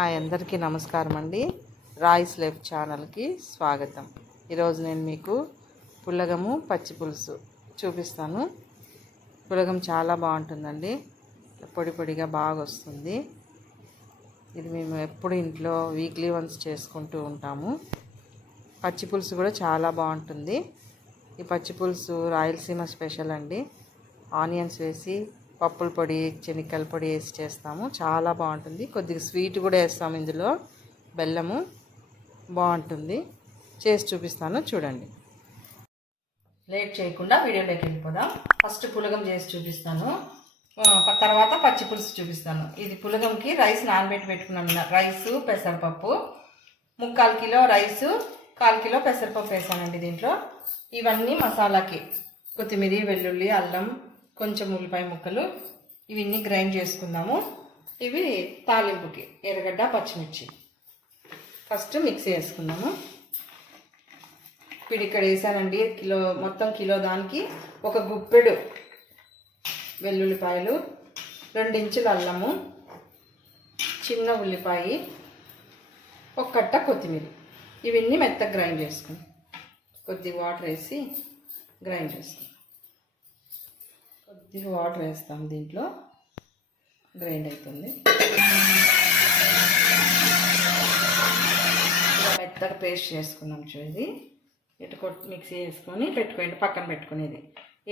Hi, అందరికీ నమస్కారం అండి. రాయిస్ లైఫ్ ఛానల్కి స్వాగతం. ఈరోజు నేను మీకు పులగము పచ్చి పులుసు చూపిస్తాను. పులగం చాలా బాగుంటుందండి, పొడి పొడిగా బాగా వస్తుంది. ఇది మేము ఎప్పుడు ఇంట్లో వీక్లీ వన్స్ చేసుకుంటూ ఉంటాము. పచ్చి పులుసు కూడా చాలా బాగుంటుంది. ఈ పచ్చి పులుసు రాయలసీమ స్పెషల్ అండి. ఆనియన్స్ వేసి పప్పుల పొడి, శనగకాయల పొడి వేసి చేస్తాము. చాలా బాగుంటుంది. కొద్దిగా స్వీట్ కూడా వేస్తాము ఇందులో, బెల్లము. బాగుంటుంది. చేసి చూపిస్తాను, చూడండి. లేట్ చేయకుండా వీడియోలోకి వెళ్ళిపోదాం. ఫస్ట్ పులగం చేసి చూపిస్తాను, తర్వాత పచ్చి పులుసు చూపిస్తాను. ఇది పులగంకి రైస్ నానబెట్టి పెట్టుకున్నాను. రైసు, పెసరపప్పు, 3/4 కిలో రైసు, 1/4 కిలో పెసరపప్పు వేసానండి దీంట్లో. ఇవన్నీ మసాలాకి కొత్తిమీర, వెల్లుల్లి, అల్లం, కొంచెం ఉల్లిపాయ ముక్కలు, ఇవన్నీ గ్రైండ్ చేసుకుందాము. ఇవి తాలింపుకి ఎర్రగడ్డ, పచ్చిమిర్చి. ఫస్ట్ మిక్సీ వేసుకుందాము. ఇప్పుడు ఇక్కడ వేసానండి మొత్తం కిలో దానికి 1 గుప్పెడు వెల్లుల్లిపాయలు, 2 ఇంచుల అల్లము, చిన్న ఉల్లిపాయ, 1 కట్ట కొత్తిమీర. ఇవన్నీ మెత్తగా గ్రైండ్ చేసుకుందాం. కొద్దిగా వాటర్ వేసి గ్రైండ్ చేసుకుందాం. కొద్దిగా వాటర్ వేస్తాం, దీంట్లో గ్రైండ్ అవుతుంది. ఇలా మెత్తగా పేస్ట్ చేసుకున్నాం. చూడండి, ఇటు మిక్సీ వేసుకొని పక్కన పెట్టుకునేది.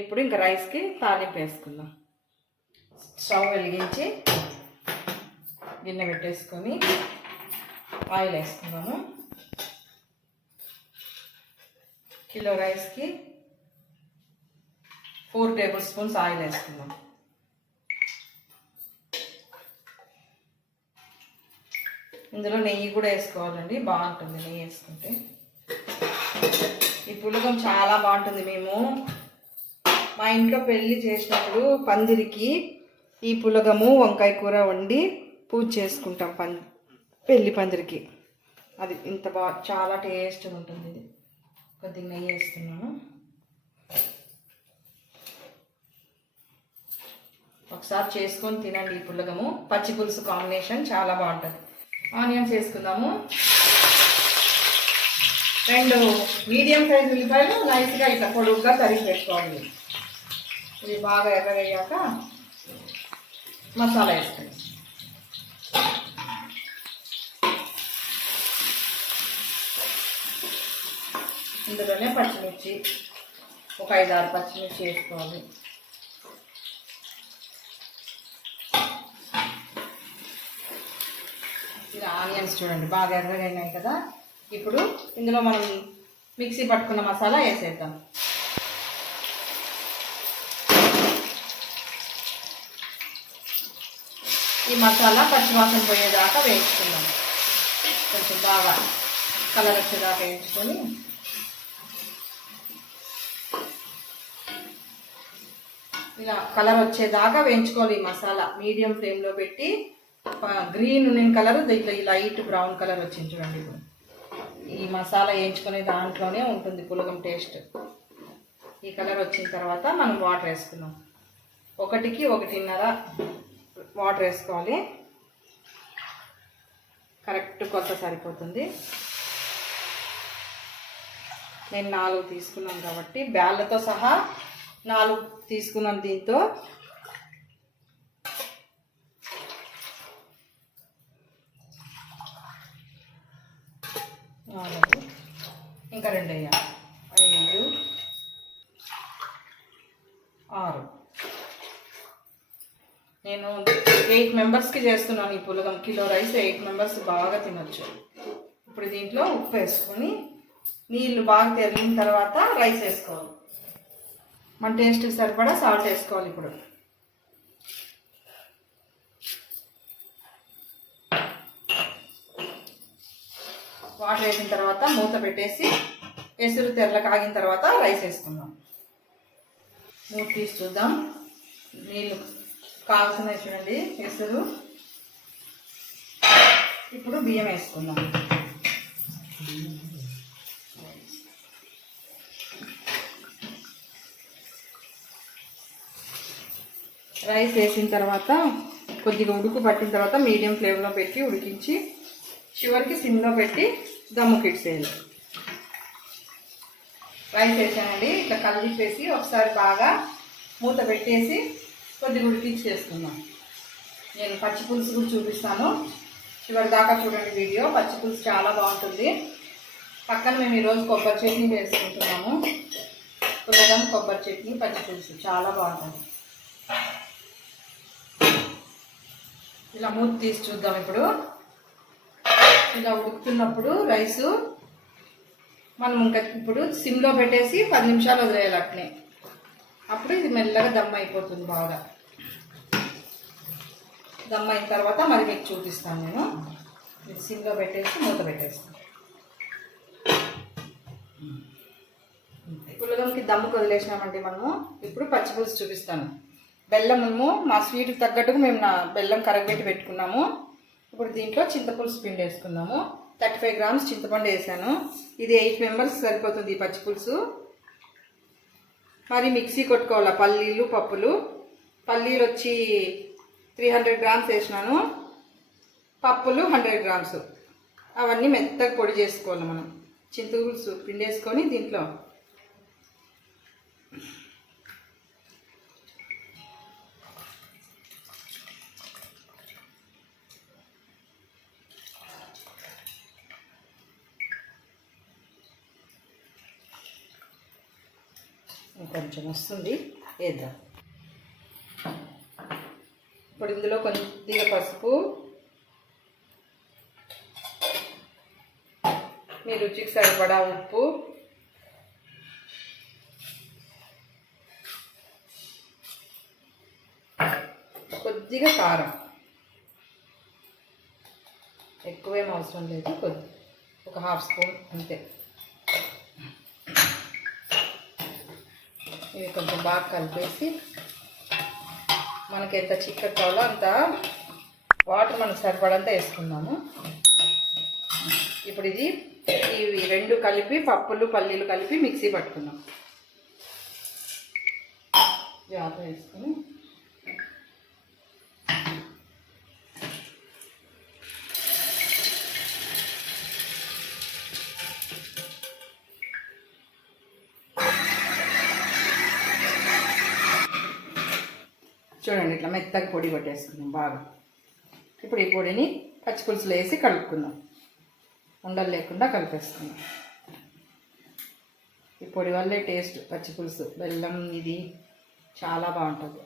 ఇప్పుడు ఇంకా రైస్కి తాలింపు వేసుకుందాం. స్టవ్ వెలిగించి గిన్నె పెట్టేసుకొని ఆయిల్ వేసుకుందాము. కిలో రైస్కి 4 టేబుల్ స్పూన్స్ ఆయిల్ వేసుకుందాం. ఇందులో నెయ్యి కూడా వేసుకోవాలండి, బాగుంటుంది నెయ్యి వేసుకుంటే. ఈ పులగం చాలా బాగుంటుంది. మేము మా ఇంట్లో పెళ్ళి చేసినప్పుడు పందిరికి ఈ పులగము, వంకాయ కూర వండి పూజ చేసుకుంటాం పెళ్ళి పందిరికి. అది చాలా టేస్ట్గా ఉంటుంది. ఇది కొద్దిగా నెయ్యి వేస్తున్నాను. ఒకసారి చేసుకొని తినండి. ఈ పులగము పచ్చి పులుసు కాంబినేషన్ చాలా బాగుంటుంది. ఆనియన్స్ వేసుకుందాము. 2 మీడియం సైజ్ ఉల్లిపాయలు నైస్గా ఇట్లా పొడుగ్గా తరిగి పెట్టుకోవాలి. ఇది బాగా ఎర్రగయ్యాక మసాలా వేసుకోండి. ఇందులోనే పచ్చిమిర్చి, ఒక 5-6 పచ్చిమిర్చి వేసుకోవాలి. ఇలా ఆనియన్స్ చూడండి బాగా ఎర్రగా అయినాయి కదా. ఇప్పుడు ఇందులో మనం మిక్సీ పట్టుకున్న మసాలా వేసేద్దాం. ఈ మసాలా పచ్చివాసన పోయేదాకా వేయించుకుందాం. కొంచెం బాగా కలర్ వచ్చేదాకా వేయించుకొని ఇలా కలర్ వచ్చేదాకా వేయించుకోవాలి. ఈ మసాలా మీడియం ఫ్లేమ్లో పెట్టి, గ్రీన్ నేను కలర్ ఇట్లా లైట్ బ్రౌన్ కలర్ వచ్చింది చూడండి. ఇప్పుడు ఈ మసాలా వేయించుకునే దాంట్లోనే ఉంటుంది పులగం టేస్ట్. ఈ కలర్ వచ్చిన తర్వాత మనం వాటర్ వేసుకుందాం. 1కి 1.5 వాటర్ వేసుకోవాలి. కరెక్ట్ కొలత సరిపోతుంది. నేను 4 తీసుకున్నాను కాబట్టి బ్యాళ్ళతో సహా 4 తీసుకున్నాను. దీంతో ఇంకా 2 వేయాలి. 5, 6. నేను 8 మెంబర్స్కి చేస్తున్నాను ఈ పులగం. కిలో రైస్ 8 మెంబర్స్ బాగా తినొచ్చు. ఇప్పుడు దీంట్లో ఉప్పు వేసుకొని నీళ్ళు బాగా తెరిగిన తర్వాత రైస్ వేసుకోవాలి. మన టేస్ట్కి సరిపడా సాల్ట్ వేసుకోవాలి. ఇప్పుడు వాటర్ వేసిన తర్వాత మూత పెట్టేసి ఎసురు తెరల కాగిన తర్వాత రైస్ వేసుకుందాం. మూత తీసి చూద్దాం. నీళ్ళు కావాల్సినవి చూడండి, ఎసురు. ఇప్పుడు బియ్యం వేసుకుందాం. రైస్ వేసిన తర్వాత కొద్దిగా ఉడుకు పట్టిన తర్వాత మీడియం ఫ్లేమ్లో పెట్టి ఉడికించి చివరికి సిమ్లో పెట్టి దమ్ముకి ఇచ్చేయాలి. రైస్ వేసానండి. ఇట్లా కలిపేసి ఒకసారి బాగా మూత పెట్టేసి కొద్దిగా ఉడికించేసుకుందాం. నేను పచ్చి పులుసు కూడా చూపిస్తాను, చివరి దాకా చూడండి వీడియో. పచ్చి పులుసు చాలా బాగుంటుంది. పక్కన మేము ఈరోజు కొబ్బరి చట్నీ వేసుకుంటున్నాము. పుల్లగం కొబ్బరి చట్నీ పచ్చి పులుసు చాలా బాగుంటుంది. ఇలా మూత తీసి చూద్దాం. ఇప్పుడు ఇలా ఉడుకుతున్నప్పుడు రైసు మనం ఇంకా ఇప్పుడు సిమ్లో పెట్టేసి 10 నిమిషాలు వదిలేయాలి అట్నే. అప్పుడు ఇది మెల్లగా దమ్ అయిపోతుంది. బాగా దమ్ అయిన తర్వాత మరి మీకు చూపిస్తాను. నేను ఇది సిమ్లో పెట్టేసి మూత పెట్టేస్తాను. పుల్లగంకి దమ్ముకు వదిలేసినామండి మనము. ఇప్పుడు పచ్చిపులుసు చూపిస్తాను. బెల్లము మా స్వీట్కి తగ్గట్టుకు మేము బెల్లం కరగబెట్టి పెట్టుకున్నాము. ఇప్పుడు దీంట్లో చింతపులుసు పిండి వేసుకున్నాము. 35 గ్రామ్స్ చింతపండు వేసాను. ఇది 8 మెంబర్స్ సరిపోతుంది ఈ పచ్చిపులుసు. మరి మిక్సీ కొట్టుకోవాలి పల్లీలు పప్పులు. పల్లీలు వచ్చి 300 గ్రామ్స్ వేసినాను, పప్పులు 100 గ్రామ్స్. అవన్నీ మెత్తగా పొడి చేసుకోవాలి మనం. చింతపులుసు పిండి వేసుకొని దీంట్లో కొంచెం వస్తుంది, వేద్దాం. ఇప్పుడు ఇందులో కొద్దిగా పసుపు, మీ రుచికి సరిపడా ఉప్పు, కొద్దిగా కారం, ఎక్కువేం అవసరం లేదు, ఒక హాఫ్ స్పూన్ అంతే. ఇవి కొంచెం బాగా కలిపేసి మనకి ఎంత చిక్కగా కావాలో అంత వాటర్ మనకు సరిపడంతా వేసుకుందాము. ఇప్పుడు ఇవి రెండు కలిపి పప్పులు పల్లీలు కలిపి మిక్సీ పట్టుకుందాం. జాగ్రత్త వేసుకొని చూడండి, ఇట్లా మెత్తగా పొడి కొట్టేసుకుందాం బాగా. ఇప్పుడు ఈ పొడిని పచ్చిపులుసులో వేసి కలుపుకుందాం. ఉండలు లేకుండా కలిపేసుకుందాం. ఈ పొడి వల్లే టేస్ట్ పచ్చిపులుసు. బెల్లం ఇది చాలా బాగుంటుంది.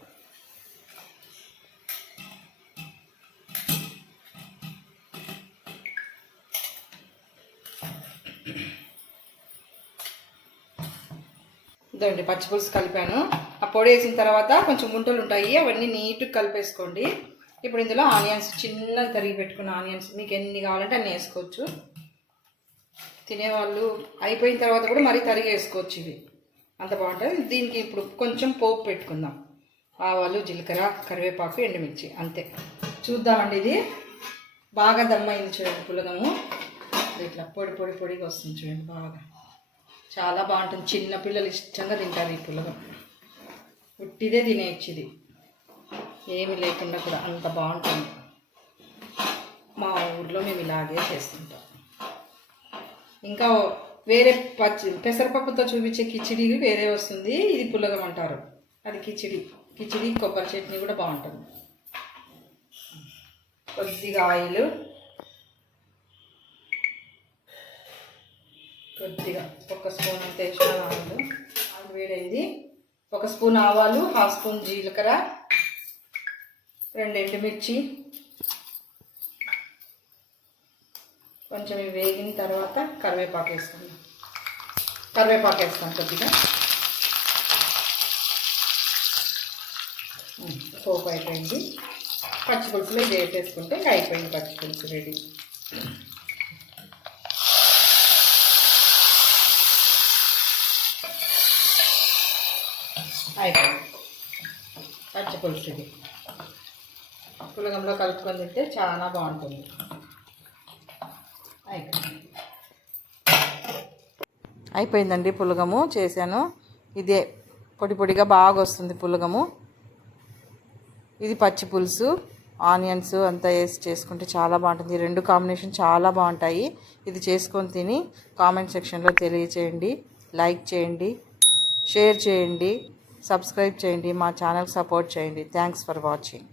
ఇదండి పచ్చిపులుసు కలిపాను. ఆ పొడి వేసిన తర్వాత కొంచెం గుంటలు ఉంటాయి, అవన్నీ నీట్గా కలిపేసుకోండి. ఇప్పుడు ఇందులో ఆనియన్స్, చిన్నగా తరిగి పెట్టుకున్న ఆనియన్స్ మీకు ఎన్ని కావాలంటే అన్నీ వేసుకోవచ్చు. తినేవాళ్ళు అయిపోయిన తర్వాత కూడా మరీ తరిగి వేసుకోవచ్చు. ఇవి అంత బాగుంటుంది. దీనికి ఇప్పుడు కొంచెం పోపు పెట్టుకుందాం. ఆవాలు, జీలకర్ర, కరివేపాకు, ఎండుమిర్చి, అంతే. చూద్దామండి. ఇది బాగా దమ్మైంది చూడండి. పులగము ఇట్లా పొడి పొడి పొడిగా వస్తుంది చూడండి. బాగా చాలా బాగుంటుంది. చిన్నపిల్లలు ఇష్టంగా తింటారు ఈ పులగం. ఉట్టిదే తినేయచ్చు. ఇది ఏమి లేకుండా కూడా అంత బాగుంటుంది. మా ఊర్లో మేము ఇలాగే చేస్తుంటాం. ఇంకా వేరే పెసరపప్పుతో చూపించే కిచిడి వేరే వస్తుంది. ఇది పులగం అంటారు. అది కిచిడి కొబ్బరి చట్నీ కూడా బాగుంటుంది. కొద్దిగా ఆయిల్, కొద్దిగా 1 స్పూన్ అంత వేసిన ఆయిల్ వేడైంది. 1 స్పూన్ ఆవాలు, హాఫ్ స్పూన్ జీలకర్ర, 2 ఎండుమిర్చి. కొంచెం ఇవి వేగిన తర్వాత కరివేపాకు వేస్తాను. కొద్దిగా. పోపు అయిపోయింది. పచ్చిపులుసులో వేసేసుకుంటే అయిపోయింది. పచ్చిపులుసు రెడీ. అయిపోయింది పచ్చిపులుసు. ఇది పులగంలో కలుపుకొని తింటే చాలా బాగుంటుంది. అయిపోయిందండి పులగము చేశాను. ఇదే పొడి పొడిగా బాగా వస్తుంది పులగము. ఇది పచ్చి పులుసు. ఆనియన్స్ అంతా వేసి చేసుకుంటే చాలా బాగుంటుంది. ఈ రెండు కాంబినేషన్ చాలా బాగుంటాయి. ఇది చేసుకొని తిని కామెంట్ సెక్షన్లో తెలియచేయండి. లైక్ చేయండి, షేర్ చేయండి, సబ్స్క్రైబ్ చేయండి, మా ఛానల్ సపోర్ట్ చేయండి. Thanks for watching.